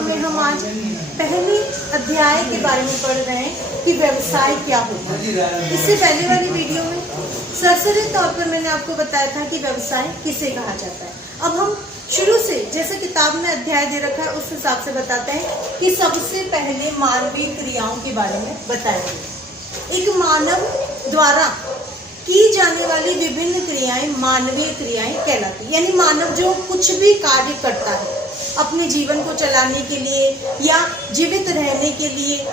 कक्षा में हम आज पहले अध्याय के बारे में पढ़ रहे हैं कि व्यवसाय क्या होता है। इससे पहले वाली वीडियो में सरसरी तौर पर मैंने आपको बताया था कि व्यवसाय किसे कहा जाता है। अब हम शुरू से जैसे किताब में अध्याय दे रखा है उस हिसाब से बताते हैं कि सबसे पहले मानवीय क्रियाओं के बारे में बताया। एक मानव द्वारा की जाने वाली विभिन्न क्रियाएं मानवीय क्रियाएं कहलाती है। यानी मानव जो कुछ भी कार्य करता है अपने जीवन को चलाने के लिए या जीवित रहने के लिए,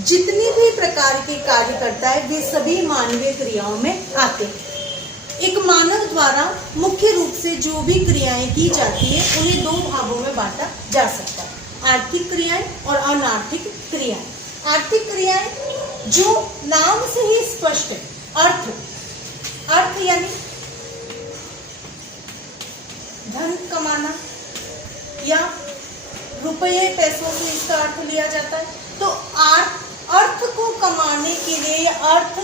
जितनी भी प्रकार के कार्य करता है वे सभी मानवीय क्रियाओं में आते हैं। एक मानव द्वारा मुख्य रूप से जो भी क्रियाएं की जाती है उन्हें दो भागों में बांटा जा सकता है, आर्थिक क्रियाएं और अनार्थिक क्रियाएं। आर्थिक क्रियाएं जो नाम से ही स्पष्ट है, अर्थ यानी धन कमाना या रुपये पैसों से इसका अर्थ लिया जाता है। तो अर्थ को कमाने के लिए या अर्थ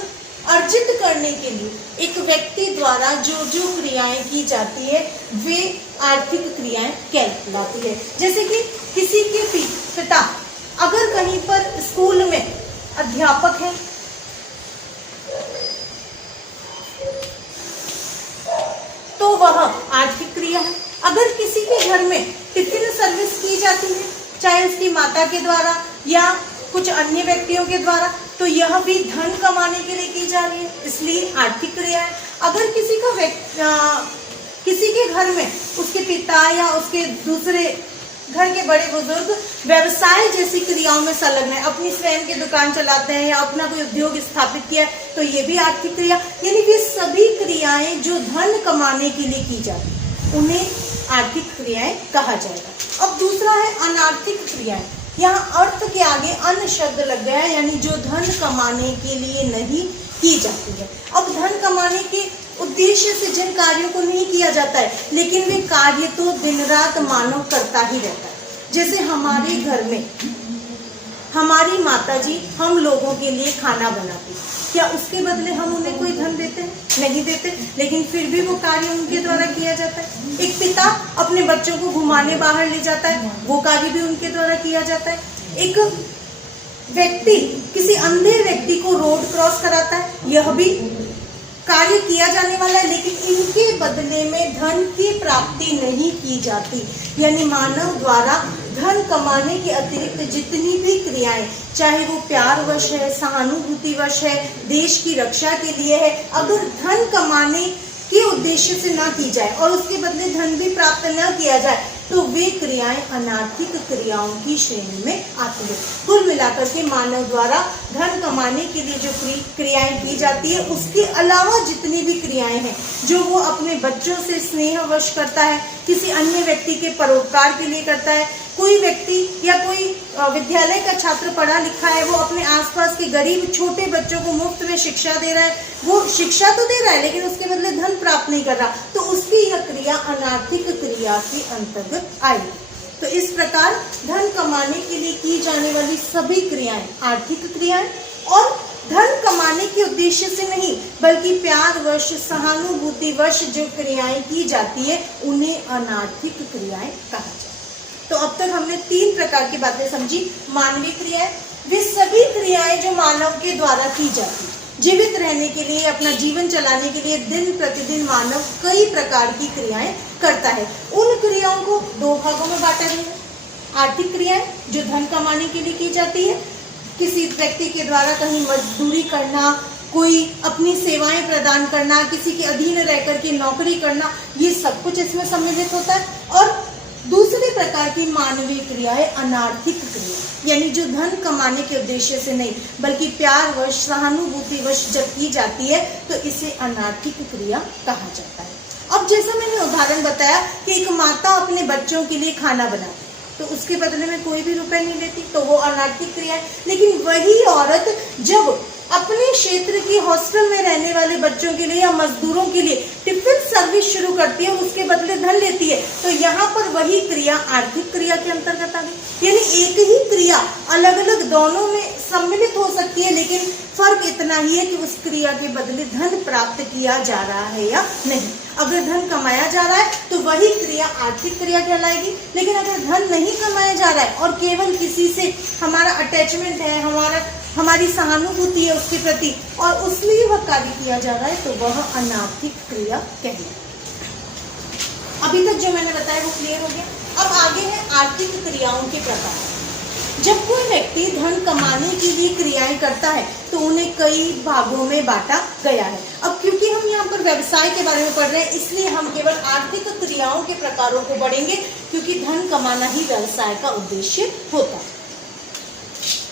अर्जित करने के लिए एक व्यक्ति द्वारा जो जो क्रियाएं की जाती है वे आर्थिक क्रियाएं कहलाती है। जैसे कि किसी के पिता अगर कहीं पर स्कूल में अध्यापक है तो वह आर्थिक क्रिया है। अगर किसी के घर में टिफिन सर्विस की जाती है चाहे उसकी माता के द्वारा या कुछ अन्य व्यक्तियों के द्वारा तो यह भी धन कमाने के लिए की जा रही है, इसलिए आर्थिक क्रिया है। अगर किसी के घर में उसके पिता या उसके दूसरे घर के बड़े बुजुर्ग व्यवसाय जैसी क्रियाओं में संलग्न है, अपनी स्वयं की दुकान चलाते हैं या अपना कोई उद्योग स्थापित किया है तो ये भी आर्थिक क्रिया। यानी वे सभी क्रियाएं जो धन कमाने के लिए की जाती है उन्हें आर्थिक क्रियाएं कहा जाएगा। अब दूसरा है अनार्थिक क्रियाएं। यहाँ अर्थ के आगे अन शब्द लग गया है, यानी जो धन कमाने के लिए नहीं की जाती है। अब धन कमाने के उद्देश्य से जिन कार्यों को नहीं किया जाता है लेकिन वे कार्य तो दिन रात मानव करता ही रहता है। जैसे हमारे घर में हमारी माताजी हम लोगों के लिए खाना बनाती, क्या उसके बदले हम उन्हें कोई धन देते हैं? नहीं देते, लेकिन फिर भी वो कार्य उनके द्वारा किया जाता है। एक पिता अपने बच्चों को घुमाने बाहर ले जाता है, वो कार्य भी उनके द्वारा किया जाता है। एक व्यक्ति किसी अंधे व्यक्ति को रोड क्रॉस कराता है, यह भी कार्य किया जाने वाला है, लेकिन इनके बदले में धन की प्राप्ति नहीं की जाती। यानी मानव द्वारा धन कमाने के अतिरिक्त जितनी भी क्रियाएं, चाहे वो प्यारवश है, सहानुभूतिवश है, देश की रक्षा के लिए है, अगर धन कमाने के उद्देश्य से ना की जाए और उसके बदले धन भी प्राप्त न किया जाए तो वे क्रियाएं अनार्थिक क्रियाओं की श्रेणी में आती है। कुल मिलाकर के मानव द्वारा धन कमाने के लिए जो क्रियाएं की जाती है उसके अलावा जितनी भी क्रियाएं हैं जो वो अपने बच्चों से स्नेहवश करता है, किसी अन्य व्यक्ति के परोपकार के लिए करता है, कोई व्यक्ति या कोई विद्यालय का छात्र पढ़ा लिखा है वो अपने आसपास के गरीब छोटे बच्चों को मुफ्त में शिक्षा दे रहा है, वो शिक्षा तो दे रहा है लेकिन उसके बदले धन प्राप्त नहीं कर रहा, तो उसकी यह क्रिया अनार्थिक क्रिया के अंतर्गत आई। तो इस प्रकार धन कमाने के लिए की जाने वाली सभी क्रियाएं आर्थिक क्रियाएं और धन कमाने के उद्देश्य से नहीं बल्कि प्यारवश सहानुभूतिवश जो क्रियाएं की जाती है उन्हें अनार्थिक क्रियाएं कहा जाता है। तो अब तक हमने तीन प्रकार की बातें समझी। मानवीय क्रियाएं वे सभी क्रियाएं जो मानव के द्वारा की जाती है, जीवित रहने के लिए, अपना जीवन चलाने के लिए दिन प्रतिदिन मानव कई प्रकार की क्रियाएं करता है। उन क्रियाओं को दो भागों में बांटा गया है। आर्थिक क्रियाएं जो धन कमाने के लिए की जाती है, किसी व्यक्ति के द्वारा कहीं मजदूरी करना, कोई अपनी सेवाएं प्रदान करना, किसी के अधीन रह करके नौकरी करना, ये सब कुछ इसमें सम्मिलित होता है। और दूसरे प्रकार की मानवीय क्रिया है अनार्थिक क्रिया, यानी जो धन कमाने के उद्देश्य से नहीं बल्कि प्यारवश सहानुभूतिवश जब की जाती है तो इसे अनार्थिक क्रिया कहा जाता है। अब जैसा मैंने उदाहरण बताया कि एक माता अपने बच्चों के लिए खाना बनाती तो उसके बदले में कोई भी रुपए नहीं लेती तो वो अनार्थिक क्रिया है। लेकिन वही औरत जब अपने क्षेत्र की हॉस्टल में रहने वाले बच्चों के लिए या मजदूरों के लिए टिफिन सर्विस शुरू करती है, उसके बदले धन लेती है, तो यहाँ पर वही क्रिया आर्थिक क्रिया के अंतर्गत आ गई। यानी एक ही क्रिया अलग अलग दोनों में सम्मिलित हो सकती है, लेकिन फर्क इतना ही है कि उस क्रिया के बदले धन प्राप्त किया जा रहा है या नहीं। अगर धन कमाया जा रहा है तो वही क्रिया आर्थिक क्रिया कहलाएगी। लेकिन अगर धन नहीं कमाया जा रहा है और केवल किसी से हमारा अटैचमेंट है, हमारी सहानुभूति है उसके प्रति और उसलिए वह कार्य किया जा रहा है, तो वह अनार्थिक क्रिया कहलाएगी। अभी तक जो मैंने बताया वो क्लियर हो गया। अब आगे है आर्थिक क्रियाओं के प्रकार। जब कोई व्यक्ति धन कमाने के लिए क्रियाएं करता है तो उन्हें कई भागों में बांटा गया है। अब क्योंकि हम यहाँ पर व्यवसाय के बारे में पढ़ रहे हैं, इसलिए हम केवल आर्थिक क्रियाओं के प्रकारों को पढ़ेंगे, क्योंकि धन कमाना ही व्यवसाय का उद्देश्य होता है।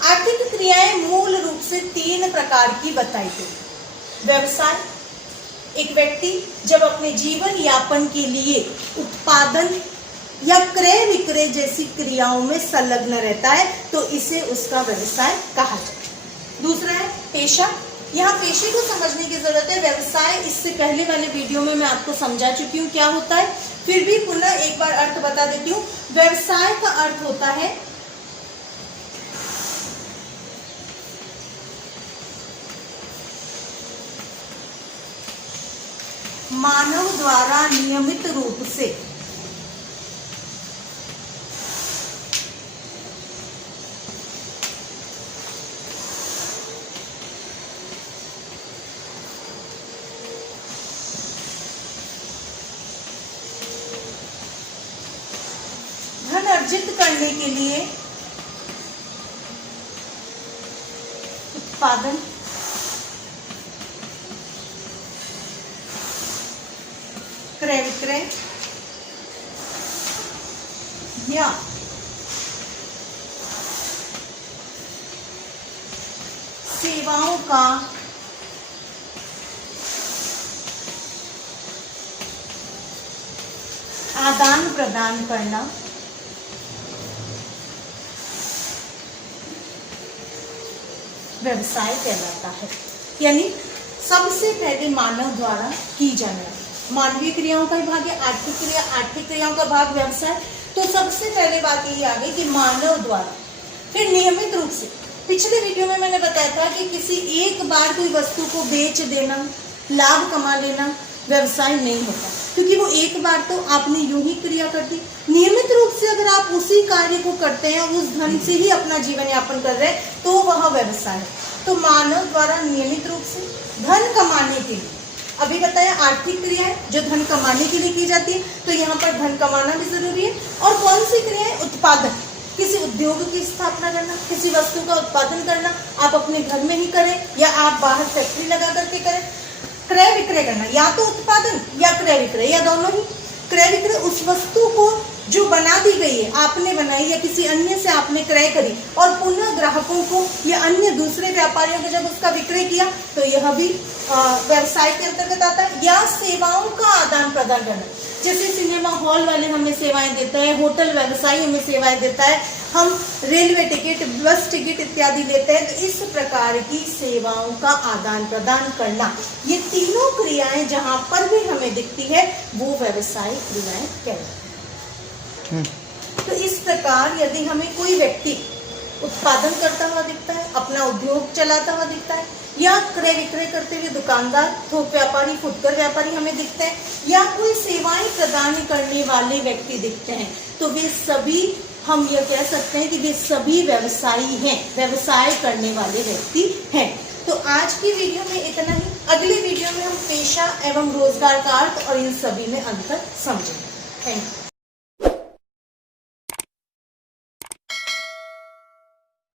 आर्थिक क्रियाएं मूल रूप से 3 प्रकार की बताई गई। व्यवसाय, एक व्यक्ति जब अपने जीवन यापन के लिए उत्पादन या क्रय विक्रय जैसी क्रियाओं में संलग्न रहता है तो इसे उसका व्यवसाय कहा जाता है। दूसरा है पेशा। यहाँ पेशे को समझने की जरूरत है। व्यवसाय इससे पहले वाले वीडियो में मैं आपको समझा चुकी हूँ क्या होता है, फिर भी पुनः एक बार अर्थ बता देती हूँ। व्यवसाय का अर्थ होता है मानव द्वारा नियमित रूप से धन अर्जित करने के लिए उत्पादन, क्रय विक्रय या सेवाओं का आदान प्रदान करना व्यवसाय कहलाता है। यानी सबसे पहले मानव द्वारा की जाने वाली मानवीय क्रियाओं का ही भाग है आर्थिक क्रिया, आर्थिक क्रियाओं का भाग व्यवसाय। तो सबसे पहले बात यही आ गई कि मानव द्वारा, फिर नियमित रूप से। पिछले वीडियो में मैंने बताया था कि किसी एक बार कोई वस्तु को बेच देना, लाभ कमा लेना व्यवसाय नहीं होता, क्योंकि वो एक बार तो आपने यूं ही क्रिया कर दी। नियमित रूप से अगर आप उसी कार्य को करते हैं, उस धन से ही अपना जीवन यापन कर रहे हैं, तो वह व्यवसाय है। तो मानव द्वारा नियमित रूप से धन कमाने के लिए, अभी बताया आर्थिक क्रिया है जो धन कमाने के लिए की जाती है, तो यहाँ पर धन कमाना भी जरूरी है। और कौन सी क्रिया है? उत्पादन, किसी उद्योग की स्थापना करना, किसी वस्तु का उत्पादन करना, आप अपने घर में ही करें या आप बाहर फैक्ट्री लगा करके करें। क्रय विक्रय करना, या तो उत्पादन या क्रय विक्रय या दोनों ही। क्रय विक्रय उस वस्तु को जो बना दी गई है, आपने बनाई या किसी अन्य से आपने क्रय करी और पुनः ग्राहकों को या अन्य दूसरे व्यापारियों को जब उसका विक्रय किया, तो यह भी व्यवसाय के अंतर्गत आता है। या सेवाओं का आदान प्रदान करना, जैसे सिनेमा हॉल वाले हमें सेवाएं देते हैं, होटल व्यवसायी हमें सेवाएं देता है, हम रेलवे टिकट, बस टिकट इत्यादि लेते हैं। तो इस प्रकार की सेवाओं का आदान प्रदान करना, ये तीनों क्रियाएं जहां पर भी हमें दिखती है वो व्यवसाय क्रियाएं कहलाती हैं। तो इस प्रकार यदि हमें कोई व्यक्ति उत्पादन करता हुआ दिखता है, अपना उद्योग चलाता हुआ दिखता है, या क्रय विक्रय करते हुए दुकानदार, थोक व्यापारी, फुटकर व्यापारी हमें दिखते हैं, या कोई सेवाएं प्रदान करने वाले व्यक्ति दिखते हैं, तो वे सभी, हम यह कह सकते हैं कि वे सभी व्यवसायी हैं, व्यवसाय करने वाले व्यक्ति हैं। तो आज की वीडियो में इतना ही। अगले वीडियो में हम पेशा एवं रोजगार का अर्थ और इन सभी में अंतर समझेंगे। Thank you.